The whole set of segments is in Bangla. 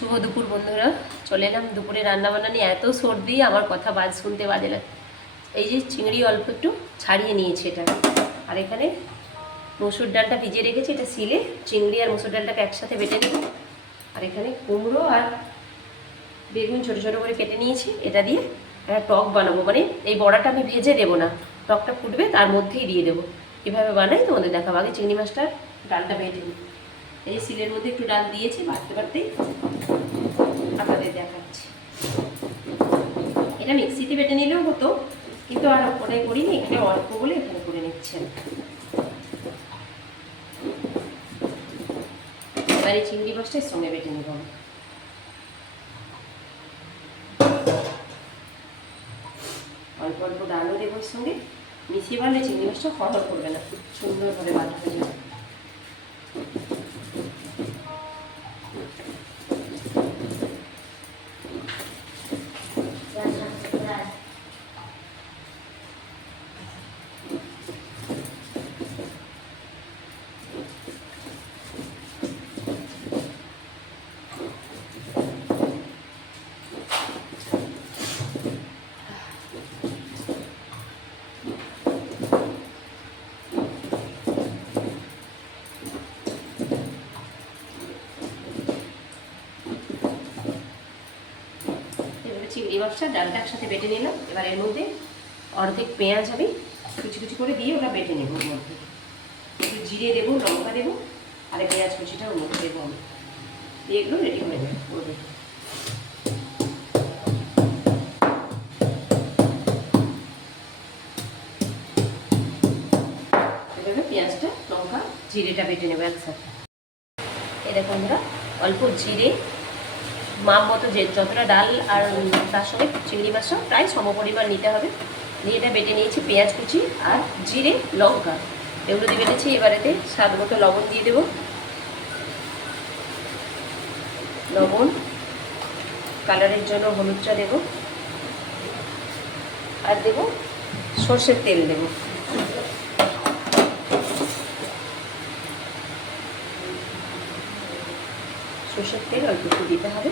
শুভ দুপুর বন্ধুরা, চলে এলাম দুপুরে রান্নাবান্না নিয়ে। এত সর্দি আমার কথা শুনতে বাজে না। এই যে চিংড়ি অল্প একটু ছাড়িয়ে নিয়েছি এটা, আর এখানে মসুর ডালটা ভিজিয়ে রেখেছি, এটা সিলে চিংড়ি আর মসুর ডালটাকে একসাথে বেটে নেব। আর এখানে কুমড়ো আর বেগুন ছোটো ছোটো করে কেটে নিয়েছি, এটা দিয়ে একটা টক বানাবো। মানে এই বড়াটা আমি ভেজে দেবো না, টকটা ফুটবে তার মধ্যেই দিয়ে দেবো। কীভাবে বানাই তোমাদের দেখাবো। আগে চিংড়ি মাছটার ডালটা বেটে নিই। এই যে সিলের মধ্যে একটু ডাল দিয়েছি, বাড়তে বাড়তেই আপনাদের দেখাচ্ছি। এটা মিক্সিতে বেটে নিলেও হতো, কিন্তু আর ওটাই করিনি, এখানে অল্প বলে এখানে করে নিচ্ছেন। এবার এই চিংড়ি মাছটার সঙ্গে বেটে নেব। অল্প অল্প ডালও দেবো এর সঙ্গে, মিশিয়ে বানলে চিংড়ি মাছটা ফরফর করবে না, খুব সুন্দরভাবে বাটা হয়ে যাবে। চিংড়ি মাছটা ডালটা একসাথে বেটে নিলাম। এবার এর মধ্যে অর্ধেক পেঁয়াজ আমি কুচি কুচি করে দিয়ে ওটা বেটে নেব। ওর মধ্যে একটু জিরে দেবো, লঙ্কা দেবো, আর পেঁয়াজ কুচিটা ওর মধ্যে দেবো আমি, দিয়ে এগুলো রেডি করে নেব। এভাবে পেঁয়াজটা, লঙ্কা, জিরেটা বেটে নেবো একসাথে। এরকম আমরা অল্প জিরে, মাপ মতো যে যতটা ডাল আর তার সঙ্গে চিংড়ি মাছটা প্রায় সমপরিমাণ নিতে হবে। নিয়ে এটা বেটে নিয়েছি, পেঁয়াজ কুচি আর জিরে, লঙ্কা এগুলো দিয়ে বেটেছি। এবারেতে স্বাদ মতো লবণ দিয়ে দেবো, লবণ, কালারের জন্য হলুদটা দেবো, আর দেবো সর্ষের তেল দেবো। সর্ষের তেল অল্প একটু দিতে হবে,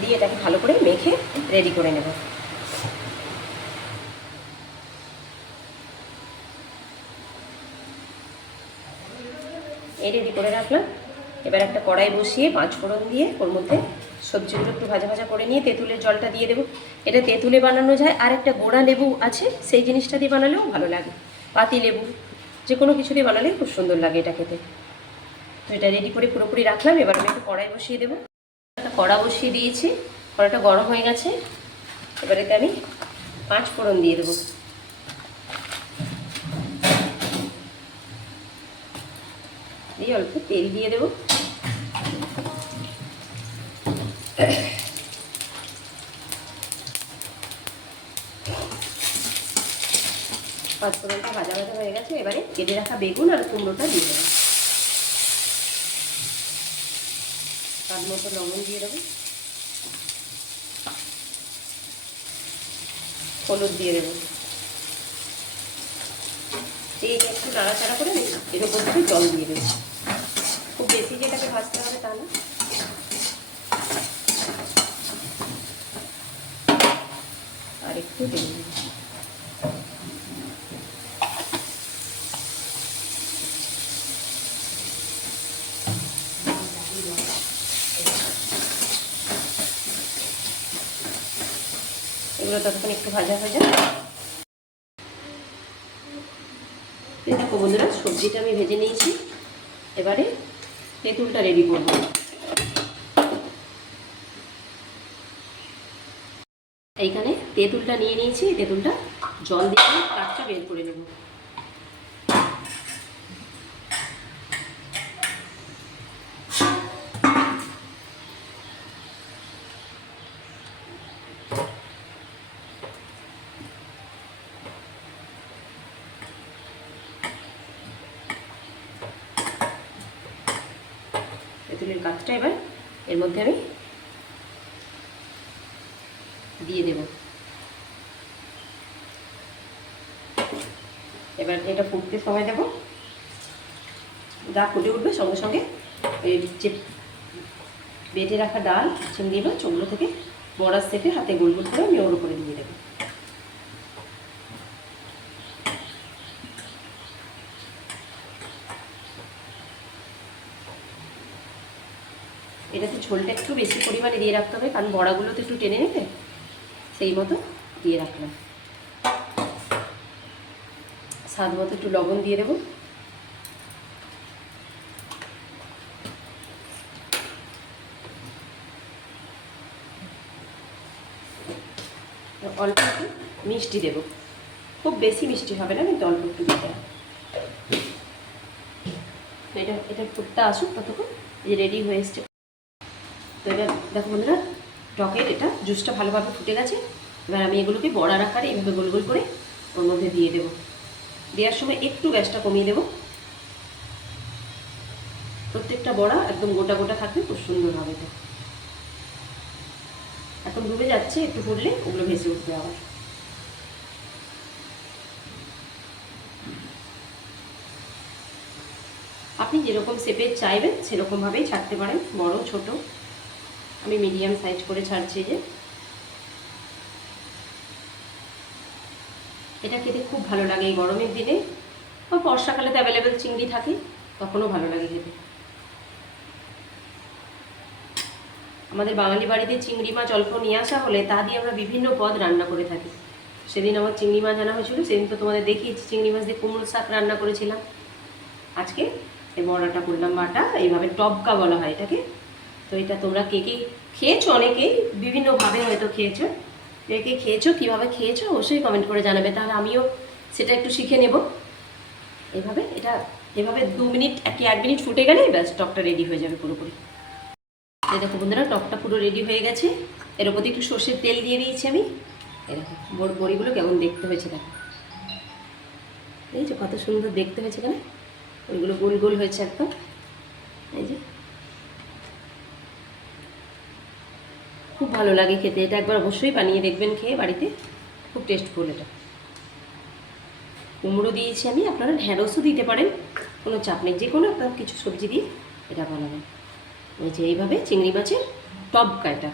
দিয়ে এটাকে ভালো করে মেখে রেডি করে নেব। এই রেডি করে রাখলাম। এবার একটা কড়াই বসিয়ে 5 ফোড়ন দিয়ে ওর মধ্যে সবজিগুলো একটু ভাজা ভাজা করে নিয়ে তেঁতুলের জলটা দিয়ে দেবো। এটা তেঁতুলে বানানো যায়, আর একটা গোড়া লেবু আছে, সেই জিনিসটা দিয়ে বানালেও ভালো লাগে। পাতি লেবু যে কোনো কিছু দিয়ে বানালে খুব সুন্দর লাগে এটা খেতে। তো এটা রেডি করে পুরোপুরি রাখলাম। এবার আমি একটু কড়াই বসিয়ে দেবো। একটা কড়া বসিয়ে দিয়েছি, কড়াটা গরম হয়ে গেছে। এবার এতে আমি 5 ফোড়ন দিয়ে দেবো। দিয়ে অল্প তেল দিয়ে দেবো। 5 ফোড়নটা ভাজা ভাজা হয়ে গেছে। এবারে কেটে রাখা বেগুন আর কুমড়োটা দিয়ে দেবো। স্বাদ মতো লবণ দিয়ে দেবো, হলুদ দিয়ে দেবো। দিয়ে একটু নাড়াচাড়া করে এর উপর থেকে জল দিয়ে দেবো। খুব বেশি যেটাকে ভাজতে হবে তা না। আর একটু দিয়ে দেবো। এগুলো ততক্ষণ একটু ভাজা ভাজা। দেখো বন্ধুরা, সবজিটা আমি ভেজে নিয়েছি। এবারে তেঁতুলটা রেডি করব। এইখানে তেঁতুলটা নিয়ে নিয়েছি, তেঁতুলটা জল দিয়ে কাঠটা বের করে নেব। তেঁতুলের কাঠটা এবার এর মধ্যে আমি দিয়ে দেব। এবার এটা ফুটতে সময় দেব, যা ফুটে উঠবে সঙ্গে সঙ্গে এই যে বেটে রাখা ডাল চিংড়ি মাছ ওগুলো থেকে বড়ার সেটে হাতে গোল গোল করে আমি ওর উপরে দিয়ে দেবো। এটাতে ঝোলটা একটু বেশি পরিমাণে দিয়ে রাখতে হবে, কারণ বড়াগুলো তো একটু টেনে নেবে, সেই মতো দিয়ে রাখলাম। স্বাদ মতো একটু লবণ দিয়ে দেবো। অল্প একটু মিষ্টি দেবো, খুব বেশি মিষ্টি হবে না, কিন্তু অল্প একটু দিতে হবে। এটা ফুটটা আসুক ততক্ষণ। এই রেডি হয়ে এসছে। তো এটা দেখো বন্ধুরা, টকের এটা জুসটা ভালোভাবে ফুটে গেছে। এবার আমি এগুলোকে বড়ার আকারে এইভাবে গোল গোল করে ওর মধ্যে দিয়ে দেবো। দেওয়ার সময় একটু গ্যাসটা কমিয়ে দেবো। প্রত্যেকটা বড়া একদম গোটা গোটা থাকবে, খুব সুন্দর হবে। এটা এখন ডুবে যাচ্ছে, একটু ফুটলে ওগুলো ভেসে উঠবে আবার। আপনি যেরকম শেপে চাইবেন সেরকমভাবেই ছাড়তে পারেন, বড় ছোট। আমি মিডিয়াম সাইজ করে ছাড়ছি। যে এটা খেতে খুব ভালো লাগে এই গরমের দিনে, বা বর্ষাকালে তো অ্যাভেলেবেল চিংড়ি থাকে, তখনও ভালো লাগে খেতে। আমাদের বাঙালি বাড়িতে চিংড়ি মাছ অল্প নিয়ে আসা হলে তা দিয়ে আমরা বিভিন্ন পদ রান্না করে থাকি। সেদিন আমার চিংড়ি মাছ আনা হয়েছিল, সেদিন তো তোমাদের দেখিয়েছি চিংড়ি মাছ দিয়ে কুমড়ো শাক রান্না করেছিলাম। আজকে এই বড়াটা করলাম বাটা, এইভাবে টবকা বলা হয় এটাকে। তো এটা তোমরা কে কে খেয়েছো, অনেকেই বিভিন্নভাবে হয়তো খেয়েছো। কে কে খেয়েছো, কীভাবে খেয়েছো অবশ্যই কমেন্ট করে জানাবে, তাহলে আমিও সেটা একটু শিখে নেব। এইভাবে এটা এভাবে 2 মিনিট কি 1 মিনিট ফুটে গেলে ব্যাস টকটা রেডি হয়ে যাবে পুরোপুরি। এই দেখো বন্ধুরা, টকটা পুরো রেডি হয়ে গেছে। এর উপর একটু সর্ষের তেল দিয়ে দিয়েছি আমি। এই দেখো বড়িগুলো কেমন দেখতে হয়েছে, দেখো এই যে কত সুন্দর দেখতে হয়েছে। এখানে ওইগুলো গোল গোল হয়েছে একদম। এই যে খুব ভালো লাগে খেতে। এটা একবার অবশ্যই বানিয়ে দেখবেন খেয়ে বাড়িতে, খুব টেস্টফুল। এটা কুমড়ো দিয়েছি আমি, আপনারা ঢ্যাঁড়সও দিতে পারেন, কোনো চাপ নেই। যে কোনো আপনার কিছু সবজি দিয়ে এটা বানাবেন। এই যে এইভাবে চিংড়ি মাছের টবকা এটা।